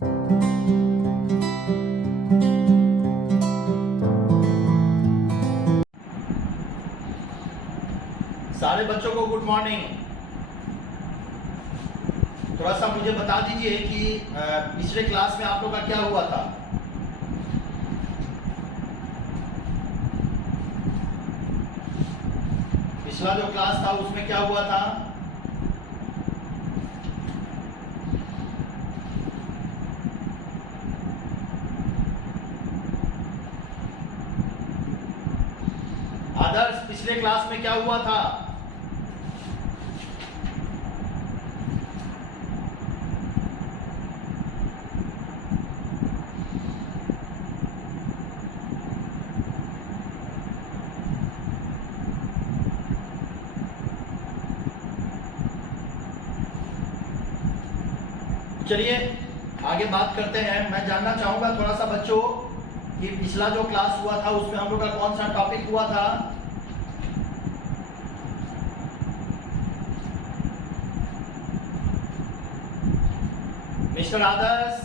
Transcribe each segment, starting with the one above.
सारे बच्चों को गुड मॉर्निंग। थोड़ा सा मुझे बता दीजिए कि पिछले क्लास में आप लोग का क्या हुआ था। पिछला जो क्लास था उसमें क्या हुआ था? आदर्श, पिछले क्लास में क्या हुआ था? चलिए आगे बात करते हैं। मैं जानना चाहूंगा थोड़ा सा बच्चों कि पिछला जो क्लास हुआ था उसमें हम लोग का कौन सा टॉपिक हुआ था? मिस्टर आदर्श,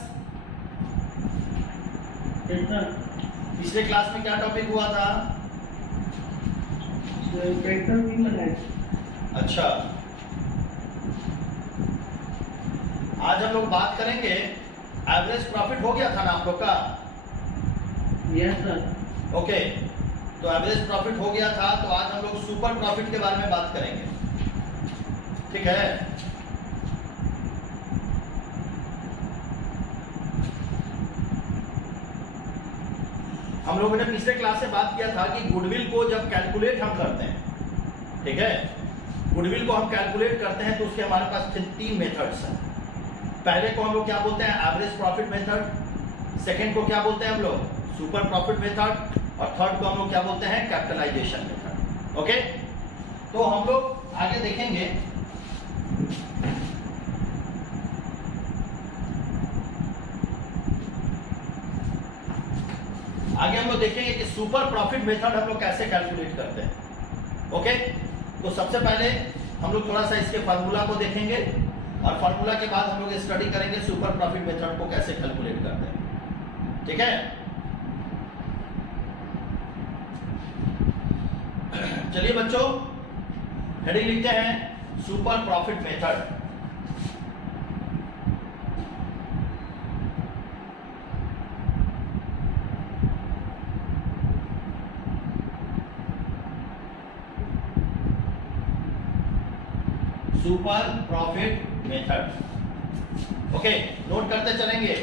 पिछले क्लास में क्या टॉपिक हुआ था? अच्छा, आज हम लोग बात करेंगे एवरेज प्रॉफिट। हो गया था ना आप लोग का? Yes sir. ओके, तो एवरेज प्रॉफिट हो गया था, तो आज हम लोग सुपर प्रॉफिट के बारे में बात करेंगे। ठीक है, हम लोगों ने पिछले क्लास से बात किया था कि गुडविल को जब कैलकुलेट हम करते हैं, ठीक है, गुडविल को हम कैलकुलेट करते हैं तो उसके हमारे पास 3 मेथड्स हैं। पहले को हम लोग क्या बोलते हैं? Average profit method. सेकंड को क्या बोलते हैं हम लोग? Super profit method. और थर्ड को हम लोग क्या बोलते हैं? Capitalisation method. ओके, तो हम लोग आगे देखेंगे। आगे हम लोग देखेंगे कि सुपर प्रॉफिट मेथड हम लोग कैसे कैलकुलेट करते हैं। ओके, तो सबसे पहले हम लोग थोड़ा सा इसके फार्मूला को देखेंगे और फार्मूला के बाद हम लोग स्टडी करेंगे सुपर प्रॉफिट मेथड को कैसे कैलकुलेट करते हैं। ठीक है, चलिए बच्चों हेडिंग लिखते हैं super profit method. Super profit method. Okay, note करते चलेंगे।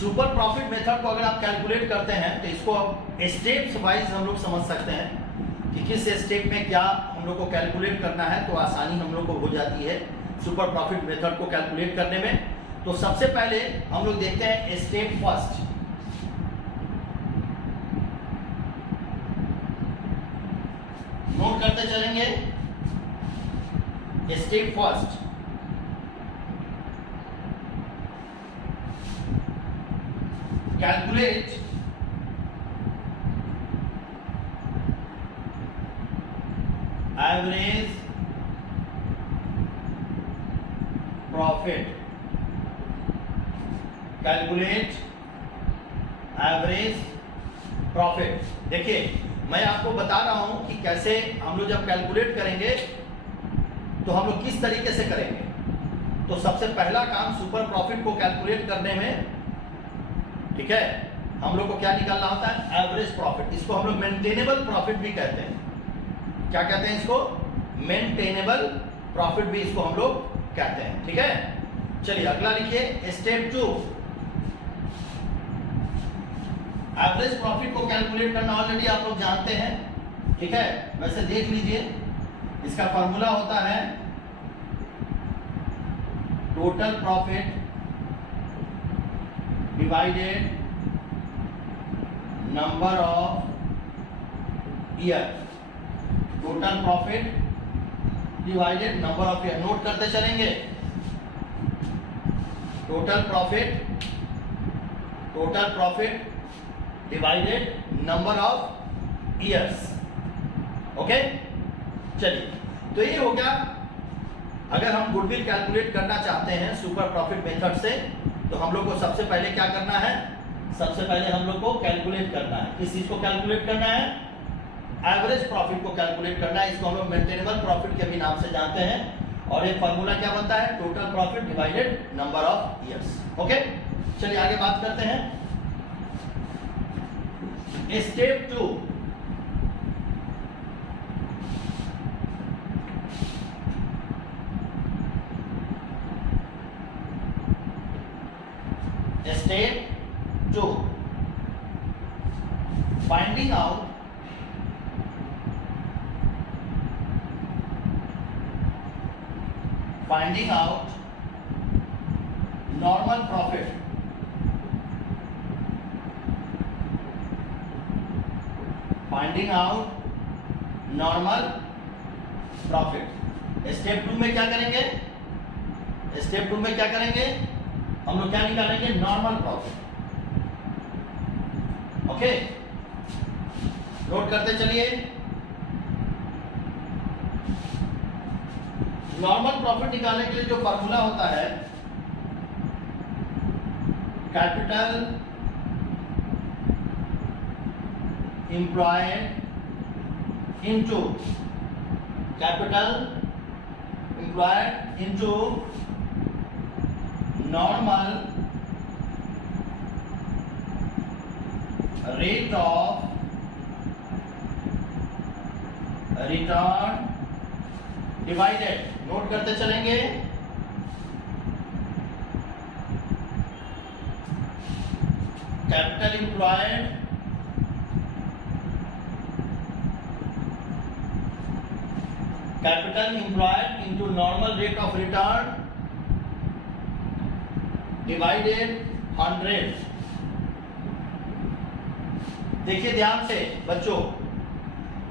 सुपर प्रॉफिट मेथड को अगर आप कैलकुलेट करते हैं तो इसको स्टेप्स वाइज हम लोग समझ सकते हैं कि किस स्टेप में क्या हम लोग को कैलकुलेट करना है, तो आसानी हम लोग को हो जाती है सुपर प्रॉफिट मेथड को कैलकुलेट करने में। तो सबसे पहले हम लोग देखते हैं स्टेप फर्स्ट। नोट करते चलेंगे step first. Calculate average profit. Calculate average profit. देखिए मैं आपको बता रहा हूं कि कैसे हम लोग जब कैलकुलेट करेंगे तो हम लोग किस तरीके से करेंगे। तो सबसे पहला काम सुपर प्रॉफिट को कैलकुलेट करने में, ठीक है, हम लोग को क्या निकालना होता है? Average profit. इसको हम लोग मेंटेनेबल प्रॉफिट भी कहते हैं। क्या कहते हैं इसको? मेंटेनेबल प्रॉफिट भी इसको हम लोग कहते हैं। ठीक है, चलिए अगला लिखिए स्टेप 2। एवरेज प्रॉफिट को कैलकुलेट करना ऑलरेडी आप लोग जानते हैं, ठीक है, वैसे देख लीजिए। इसका फॉर्मूला होता है total profit divided number of year. Total profit divided number of year. Note करते चलेंगे। Total profit divided number of years. Okay, चलिए, तो ये हो गया। अगर हम गुडविल कैलकुलेट करना चाहते हैं सुपर प्रॉफिट मेथड से, तो हम लोग को सबसे पहले क्या करना है? सबसे पहले हम लोग को कैलकुलेट करना है। किस चीज को कैलकुलेट करना है? एवरेज प्रॉफिट को कैलकुलेट करना है। इसको हम लोग मेंटेनेबल प्रॉफिट के भी नाम से जानते हैं। और ये फॉर्मूला क्या बनता है? Total profit divided number of years. Okay, चलिए आगे बात करते हैं। Step 2, step 2, finding out normal profit, finding out normal profit। Step 2 में क्या करेंगे? स्टेप 2 में क्या करेंगे? हम लोग क्या निकालेंगे? Normal profit. ओके, नोट करते चलिए। नॉर्मल प्रॉफिट निकालने के लिए जो फॉर्मूला होता है, capital employed into normal rate of return divided. Note करते चलेंगे। Capital employed into normal rate of return divided 100। देखिए ध्यान से बच्चों,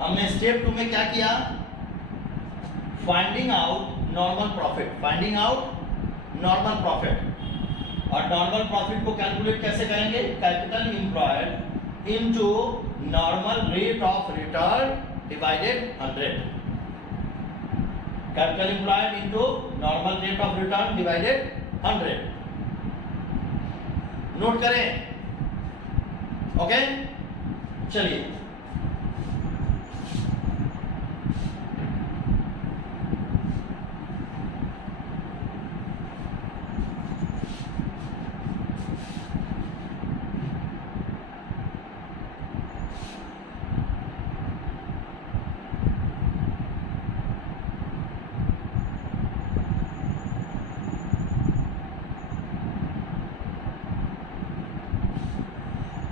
हमने स्टेप 2 में क्या किया? Finding out normal profit. और नॉर्मल प्रॉफिट को कैलकुलेट कैसे करेंगे? Capital employed into normal rate of return divided 100। Capital employed into normal rate of return divided 100। Note करें। ओके, चलिए,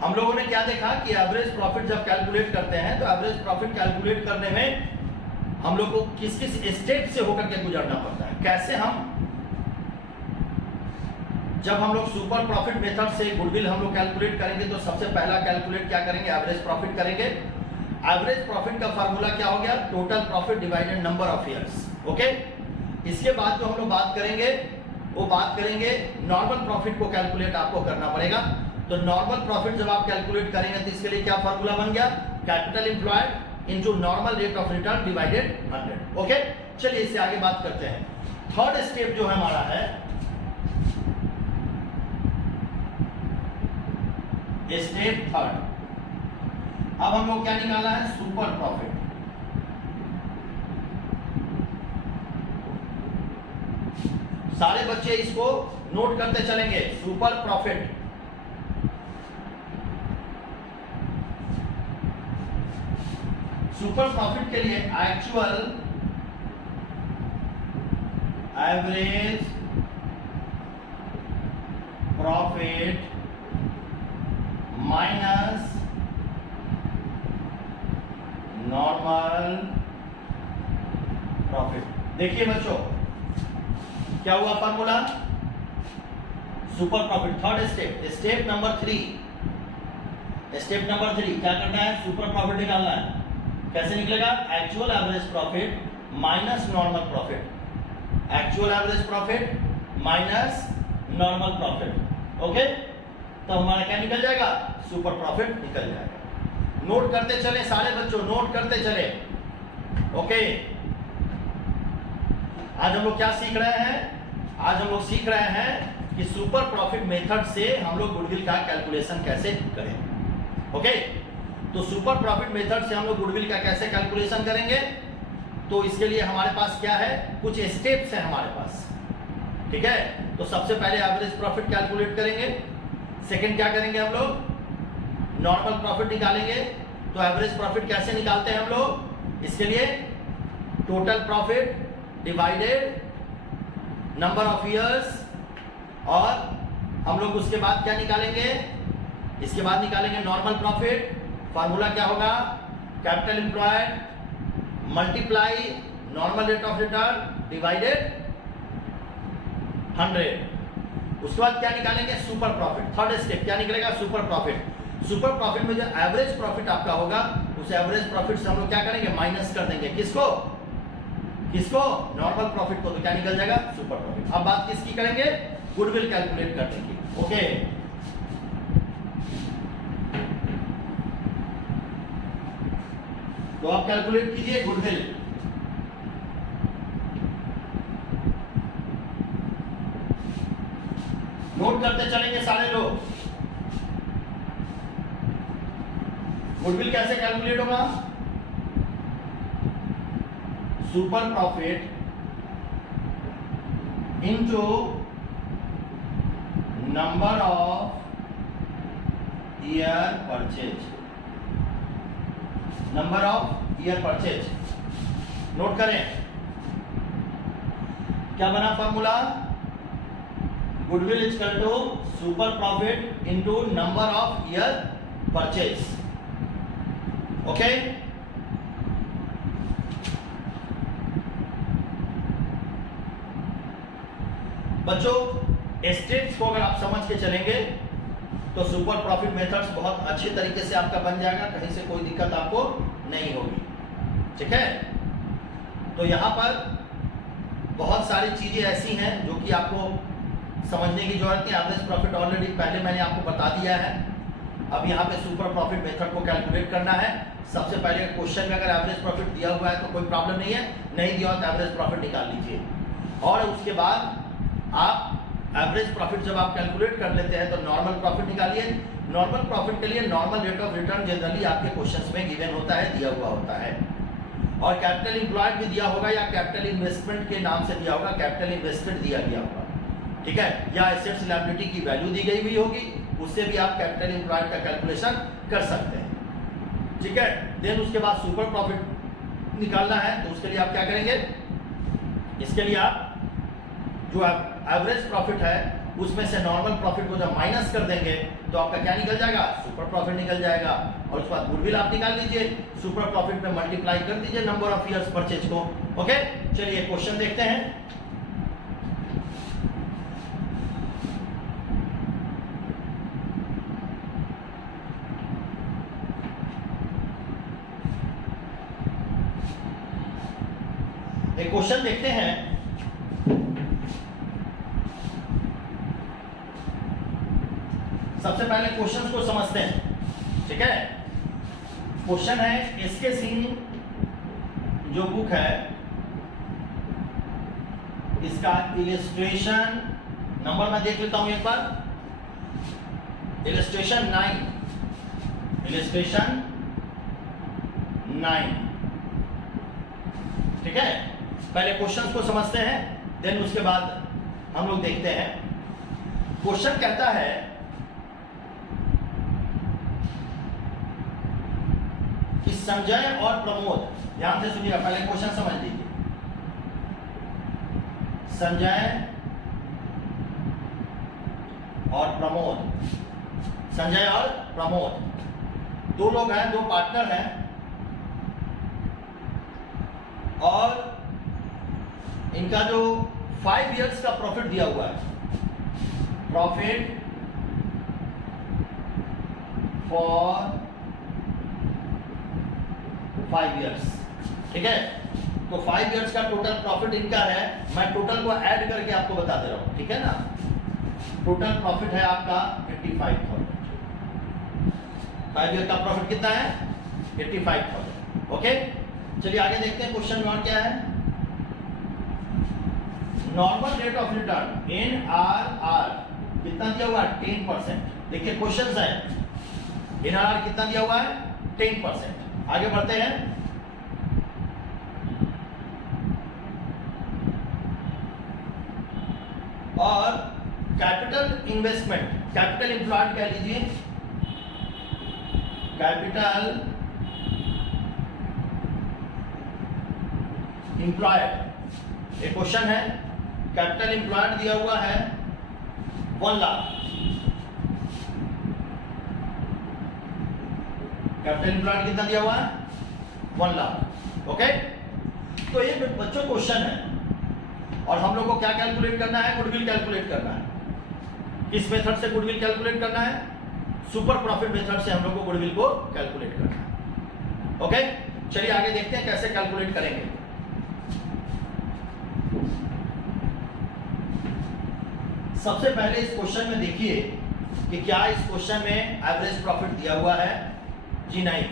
हम लोगों ने क्या देखा कि एवरेज प्रॉफिट जब कैलकुलेट करते हैं, तो एवरेज प्रॉफिट कैलकुलेट करने में हम लोग को किस किस स्टेप से होकर के गुजरना पड़ता है। कैसे जब हम लोग सुपर प्रॉफिट मेथड से गुडविल हम लोग कैलकुलेट करेंगे, तो सबसे पहला कैलकुलेट क्या करेंगे? एवरेज प्रॉफिट करेंगे। एवरेज प्रॉफिट का फार्मूला क्या हो गया? Total profit divided number of years. Okay, इसके बाद जो हम लोग बात करेंगे, वो बात करेंगे नॉर्मल प्रॉफिट को कैलकुलेट आपको करना पड़ेगा। तो नॉर्मल प्रॉफिट जब आप कैलकुलेट करेंगे, तो इसके लिए क्या फार्मूला बन गया? Capital employed into normal rate of return divided 100। Okay, चलिए इससे आगे बात करते हैं। थर्ड स्टेप जो हमारा है, स्टेप थर्ड। अब हम लोग क्या निकालना है? Super profit. सारे बच्चे इसको नोट करते चलेंगे। सुपर प्रॉफिट, सुपर प्रॉफिट के लिए actual average profit minus normal profit. देखिए बच्चों, क्या हुआ formula? Super profit third step, step number 3। Step number 3 क्या करना है? सुपर प्रॉफिट निकालना है। कैसे निकलेगा? Actual average profit minus normal profit. Actual average profit minus normal profit. Okay, तो हमारा क्या निकल जाएगा? सुपर प्रॉफिट निकल जाएगा। नोट करते चले सारे बच्चों, नोट करते चले। ओके, आज हम लोग क्या सीख रहे हैं? आज हम लोग सीख रहे हैं कि सुपर प्रॉफिट मेथड से हम लोग गुडविल का कैलकुलेशन कैसे करें। ओके, तो सुपर प्रॉफिट मेथड से हम लोग गुडविल का कैसे कैलकुलेशन करेंगे? तो इसके लिए हमारे पास क्या है, कुछ स्टेप्स हैं हमारे पास, ठीक है। तो सबसे पहले एवरेज प्रॉफिट कैलकुलेट करेंगे। सेकंड क्या करेंगे हम लोग, नॉर्मल प्रॉफिट निकालेंगे। तो एवरेज प्रॉफिट कैसे निकालते हैं हम लोग? इसके लिए total profit divided number of years, और हम लोग उसके बाद क्या निकालेंगे, इसके बाद निकालेंगे नॉर्मल प्रॉफिट। फार्मूला क्या होगा, capital employed multiply normal rate of return divided 100। उसके बाद क्या निकालेंगे, सुपर प्रॉफिट। थर्ड स्टेप क्या निकलेगा, सुपर प्रॉफिट। सुपर प्रॉफिट में जो एवरेज प्रॉफिट आपका होगा, उस एवरेज प्रॉफिट से हम लोग क्या करेंगे, माइनस कर देंगे। किसको किसको, नॉर्मल प्रॉफिट को। तो क्या निकल जाएगा, सुपर प्रॉफिट। अब बात किसकी करेंगे, गुडविल कैलकुलेट करने की। ओके, तो आप कैलकुलेट कीजिए गुडविल। नोट करते चलेंगे सारे लोग। गुडविल कैसे कैलकुलेट होगा, super profit into number of year purchase, number of year purchase. Note करें क्या बना formula, goodwill equal to super profit into number of year purchase. Okay, बच्चों स्टेप्स को अगर आप समझ के चलेंगे तो सुपर प्रॉफिट मेथड्स बहुत अच्छे तरीके से आपका बन जाएगा, कहीं से कोई दिक्कत आपको नहीं होगी, ठीक है। तो यहाँ पर बहुत सारी चीजें ऐसी हैं जो कि आपको समझने की जरूरत है। एवरेज प्रॉफिट ऑलरेडी पहले मैंने आपको बता दिया है। अब यहाँ पे सुपर प्रॉफिट मेथड को कैलकुलेट करना है। सबसे पहले क्वेश्चन में अगर एवरेज प्रॉफिट दिया हुआ है तो कोई प्रॉब्लम नहीं है, नहीं दिया हो तो एवरेज प्रॉफिट निकाल लीजिए। और उसके बाद आप एवरेज प्रॉफिट जब आप कैलकुलेट कर लेते हैं तो नॉर्मल प्रॉफिट निकालिए। नॉर्मल प्रॉफिट के लिए normal rate of return generally आपके क्वेश्चंस में गिवन होता है, दिया हुआ होता है। और कैपिटल एम्प्लॉयड भी दिया होगा या कैपिटल इन्वेस्टमेंट के नाम से दिया होगा, कैपिटल इन्वेस्टेड दिया गया होगा, ठीक है। या एसेट्स लायबिलिटी की वैल्यू दी गई हुई होगी, उससे भी आप कैपिटल एम्प्लॉयड का कैलकुलेशन कर सकते हैं, ठीक है। देन उसके बाद सुपर प्रॉफिट निकालना है तो उसके लिए आप क्या करेंगे, इसके लिए आप जो एवरेज प्रॉफिट है उसमें से नॉर्मल प्रॉफिट को जब माइनस कर देंगे तो आपका क्या निकल जाएगा, सुपर प्रॉफिट निकल जाएगा। और उसके बाद गुडविल आप निकाल लीजिए, सुपर प्रॉफिट में मल्टीप्लाई कर दीजिए नंबर ऑफ ईयर्स परचेज को। ओके, चलिए क्वेश्चन देखते हैं। एक क्वेश्चन देखते हैं। सबसे पहले क्वेश्चंस को समझते हैं, ठीक है। क्वेश्चन है एसके सिंह जो बुक है इसका इलस्ट्रेशन नंबर मैं देख लेता हूं एक बार, इलस्ट्रेशन 9, ठीक है। पहले क्वेश्चंस को समझते हैं, देन उसके बाद हम लोग देखते हैं। क्वेश्चन कहता है कि संजय और प्रमोद, ध्यान से सुनिएगा, पहले क्वेश्चन समझ लीजिए। संजय और प्रमोद, संजय और प्रमोद दो लोग हैं, दो पार्टनर हैं, और इनका जो 5 इयर्स का प्रॉफिट दिया हुआ है, प्रॉफिट फॉर 5 इयर्स, ठीक है। तो 5 इयर्स का टोटल प्रॉफिट इनका है, मैं टोटल को ऐड करके आपको बता दे रहा हूं, ठीक है ना। टोटल प्रॉफिट है आपका 85,000। 5 ईयर का प्रॉफिट कितना है, 85,000। ओके, चलिए आगे देखते हैं क्वेश्चन नंबर क्या है। Normal rate of return in are कितना दिया हुआ है 10%। देखिए क्वेश्चन है इन आर कितना दिया हुआ है 10%। आगे बढ़ते हैं। और कैपिटल इन्वेस्टमेंट, कैपिटल एम्प्लॉयड कह लीजिए, कैपिटल एम्प्लॉयड एक क्वेश्चन है। कैपिटल एम्प्लॉयड दिया हुआ है 1 लाख। कैपिटल एम्प्लॉयड कितना दिया हुआ है 1 लाख। ओके, तो ये बच्चों क्वेश्चन है और हम लोग को क्या कैलकुलेट करना है, गुडविल कैलकुलेट करना है। किस मेथड से गुडविल कैलकुलेट करना है, सुपर प्रॉफिट मेथड से हम लोग को गुडविल को कैलकुलेट करना है। ओके, चलिए आगे देखते हैं कैसे कैलकुलेट करेंगे। सबसे पहले इस क्वेश्चन में देखिए कि क्या इस क्वेश्चन में एवरेज प्रॉफिट दिया हुआ है। जी नहीं,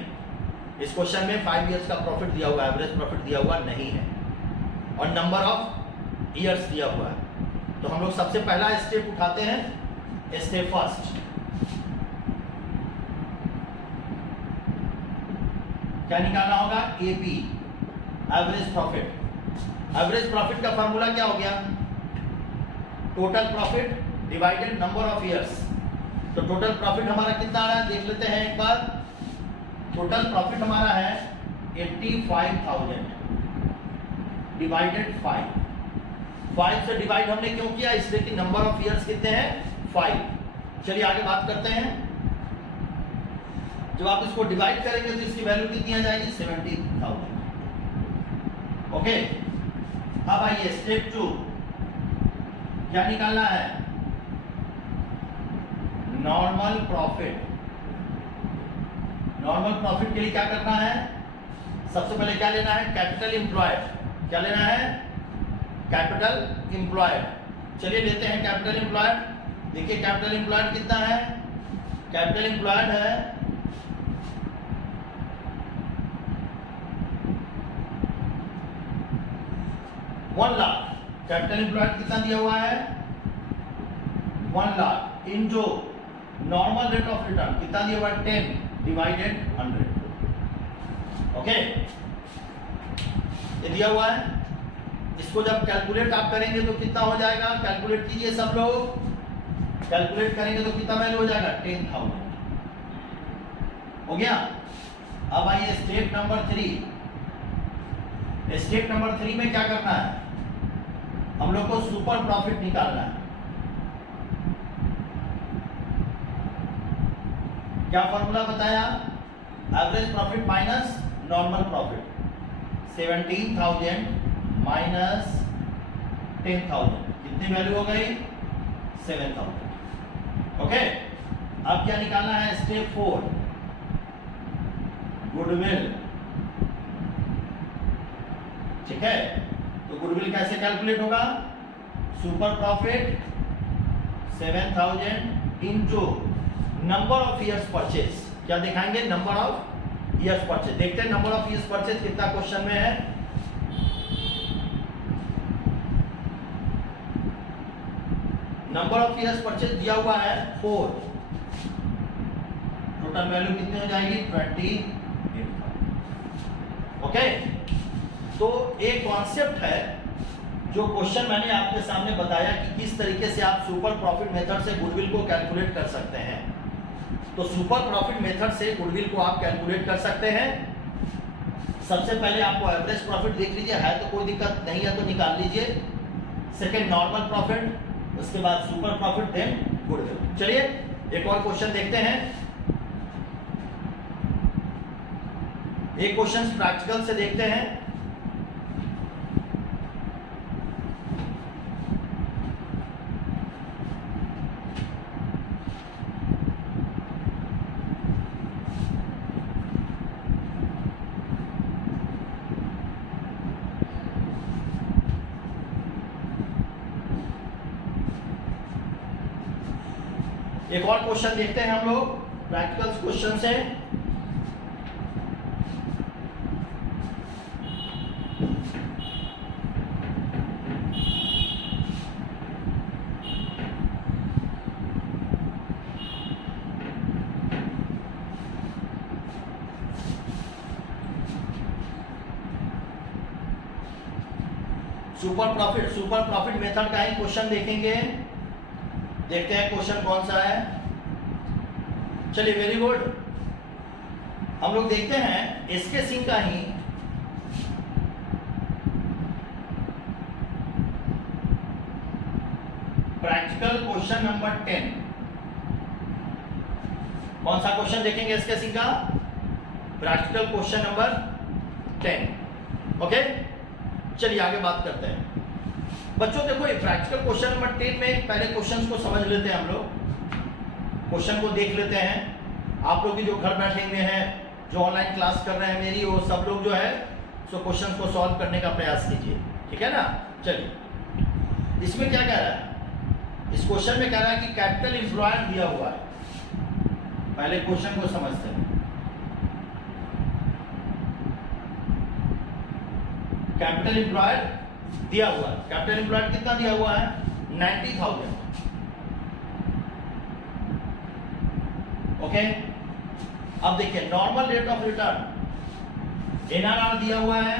इस क्वेश्चन में 5 इयर्स का प्रॉफिट दिया हुआ है, एवरेज प्रॉफिट दिया हुआ नहीं है। और नंबर ऑफ ईयर्स दिया हुआ है। तो हम लोग सबसे पहला स्टेप उठाते हैं, स्टेप फर्स्ट। क्या निकालना होगा, AP average profit. Average profit का फॉर्मूला क्या हो गया, total profit divided number of years. तो टोटल प्रॉफिट हमारा कितना आ रहा है देख लेते हैं एक बार। टोटल प्रॉफिट हमारा है 85,000 डिवाइडेड 5 से डिवाइड हमने क्यों किया, इसलिए कि नंबर ऑफ ईयर्स कितने हैं 5। चलिए आगे बात करते हैं। जब आप इसको डिवाइड करेंगे तो इसकी वैल्यू कितनी आ जाएगी 70,000। ओके, अब आइए स्टेप 2। क्या निकालना है, नॉर्मल प्रॉफिट। नॉर्मल प्रॉफिट के लिए क्या करना है, सबसे पहले क्या लेना है, कैपिटल एम्प्लॉयड। क्या लेना है, कैपिटल एम्प्लॉयड। चलिए लेते हैं कैपिटल एम्प्लॉयड। देखिए कैपिटल एम्प्लॉयड कितना है, कैपिटल एम्प्लॉयड है 1 लाख। कैपिटल एम्प्लॉयड कितना दिया हुआ है 1 lakh into normal rate of return कितना दिया हुआ है 10 डिवाइडेड 100। ओके, ये दिया हुआ है। इसको जब कैलकुलेट आप करेंगे तो कितना हो जाएगा, कैलकुलेट कीजिए सब लोग। कैलकुलेट करेंगे तो कितना वैल्यू हो जाएगा 10,000 हो गया। अब आइए स्टेप नंबर 3। स्टेप नंबर 3 में क्या करना है, हम लोग को सुपर प्रॉफिट निकालना है। क्या फॉर्मूला बताया, average profit minus normal profit. 17,000 minus 10,000 कितनी वैल्यू हो गई 7,000। ओके, अब क्या निकालना है, स्टेप 4 गुडविल। ठीक है, तो गुडविल कैसे कैलकुलेट होगा, super profit 7,000 into number of years purchase. क्या दिखाएंगे, नंबर ऑफ ईयर्स परचेज। देखते हैं नंबर ऑफ ईयर्स परचेज कितना क्वेश्चन में है। नंबर ऑफ ईयर्स परचेज दिया हुआ है 4। टोटल वैल्यू कितनी हो जाएगी 28,000। ओके, तो एक कॉन्सेप्ट है जो क्वेश्चन मैंने आपके सामने बताया कि किस तरीके से आप सुपर प्रॉफिट मेथड से गुडविल को कैलकुलेट कर सकते हैं। तो सुपर प्रॉफिट मेथड से गुडविल को आप कैलकुलेट कर सकते हैं। सबसे पहले आपको एवरेज प्रॉफिट देख लीजिए, है तो कोई दिक्कत नहीं है तो निकाल लीजिए। सेकेंड नॉर्मल प्रॉफिट, उसके बाद सुपर प्रॉफिट, देन गुडविल। चलिए एक और क्वेश्चन देखते हैं। एक क्वेश्चन प्रैक्टिकल से देखते हैं। एक और क्वेश्चन देखते हैं हम लोग प्रैक्टिकल क्वेश्चन से। सुपर प्रॉफिट मेथड का ही क्वेश्चन देखेंगे। देखते हैं क्वेश्चन कौन सा है। चलिए, वेरी गुड। हम लोग देखते हैं एसके सिंह का ही प्रैक्टिकल क्वेश्चन नंबर 10। कौन सा क्वेश्चन देखेंगे एसके सिंह का? Practical question number 10। ओके, चलिए आगे बात करते हैं। बच्चों देखो, ये प्रैक्टिकल क्वेश्चन नंबर 10 में पहले क्वेश्चंस को समझ लेते हैं। हम लोग क्वेश्चन को देख लेते हैं। आप लोग भी जो घर बैठे हुए हैं, जो ऑनलाइन क्लास कर रहे हैं मेरी, वो सब लोग जो है सो क्वेश्चंस को सॉल्व करने का प्रयास कीजिए, ठीक है ना। चलिए, इसमें क्या कह रहा है? इस क्वेश्चन में कह रहा है कि कैपिटल एम्प्लॉयर दिया हुआ है। पहले क्वेश्चन को समझते हैं। कैपिटल एम्प्लॉयड दिया हुआ है। कैपिटल एम्प्लॉयड कितना दिया हुआ है? 90,000। ओके, अब देखिए normal rate of return NRR दिया हुआ है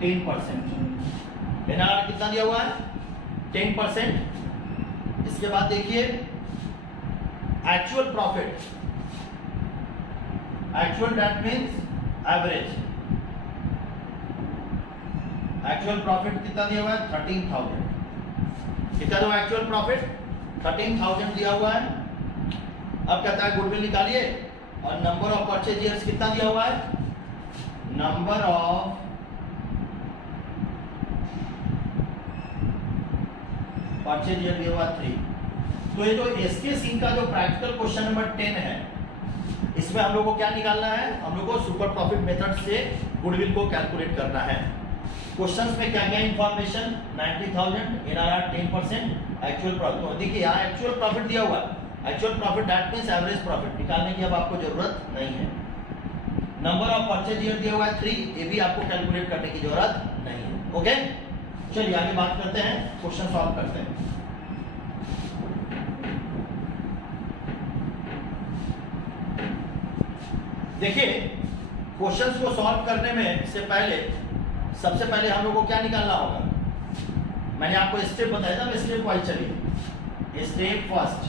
10%। एनआरआर कितना दिया हुआ है? 10%। इसके बाद देखिए actual profit, actual that means average. Actual profit कितना दिया हुआ है? 13,000। कितना दो एक्चुअल प्रॉफिट? 13,000 दिया हुआ है। अब कहता है गुडविल निकालिए, और नंबर ऑफ परचेज ईयर्स कितना दिया हुआ है? नंबर ऑफ परचेज ईयर दिया हुआ 3। तो ये जो एसके सिंह का जो प्रैक्टिकल क्वेश्चन नंबर 10 है, इसमें हम लोग को क्या निकालना है? हम लोग को सुपर प्रॉफिट मेथड से गुडविल को कैलकुलेट करना है। क्वेश्चंस में क्या क्या इंफॉर्मेशन? 90,000, NRR 10%, actual profit. तो देखिए यहाँ एक्चुअल प्रॉफिट दिया हुआ है। Actual profit that means average profit निकालने की अब आपको जरूरत नहीं है। नंबर ऑफ परचेज ईयर दिया हुआ है 3, ये भी आपको कैलकुलेट करने की जरूरत नहीं है। ओके, चलिए आगे बात करते हैं, क्वेश्चन सॉल्व करते हैं। देखिए, क्वेश्चंस को सॉल्व करने में से पहले सबसे पहले हम लोग को क्या निकालना होगा? मैंने आपको स्टेप बताया था, स्टेप वाइज चलिए। स्टेप फर्स्ट,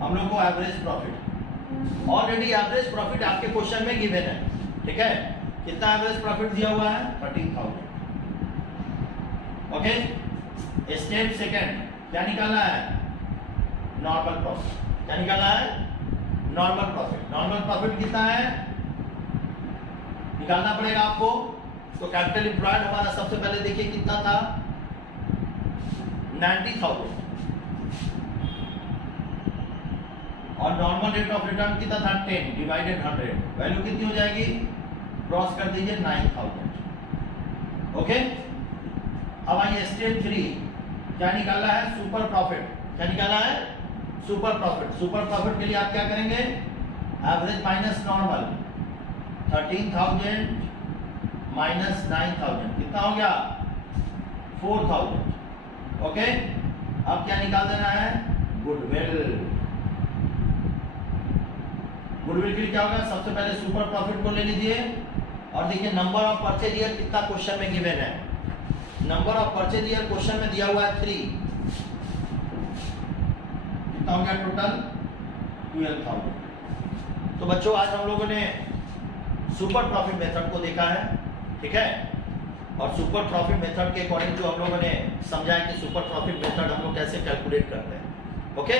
हम लोग को average profit, already average profit आपके क्वेश्चन में गिवन है, ठीक है। कितना एवरेज प्रॉफिट दिया हुआ है? 13,000। ओके, स्टेप सेकंड, क्या निकालना है? Normal profit. क्या निकालना है? Normal profit. नॉर्मल प्रॉफिट कितना है निकालना पड़ेगा आपको। तो कैपिटल एम्प्लॉयड हमारा सबसे पहले देखिए कितना था? 90,000। और नॉर्मल रेट ऑफ रिटर्न कितना था? 10 डिवाइडेड 100। वैल्यू कितनी हो जाएगी? क्रॉस कर दीजिए 9,000। ओके, अब आइए स्टेप 3, क्या निकालना है? Super profit. क्या निकालना है? Super profit. सुपर प्रॉफिट के लिए आप क्या करेंगे? एवरेज माइनस नॉर्मल, 13,000 माइनस 9,000 कितना हो गया? 4,000। ओके, अब क्या निकाल देना है? गुडविल। गुडविल के लिए क्या होगा? सबसे पहले सुपर प्रॉफिट को ले लीजिए, और देखिए नंबर ऑफ परचेज ईयर कितना क्वेश्चन में गिवन है? Number of purchase year question में दिया हुआ है 3। कितना हो गया टोटल? 12,000। तो बच्चों आज हम लोगों ने सुपर प्रॉफिट मेथड को देखा है, ठीक है। और सुपर प्रॉफिट मेथड के अकॉर्डिंग जो हम लोगों ने समझा है कि सुपर प्रॉफिट मेथड हम लोग कैसे कैलकुलेट करते हैं। ओके।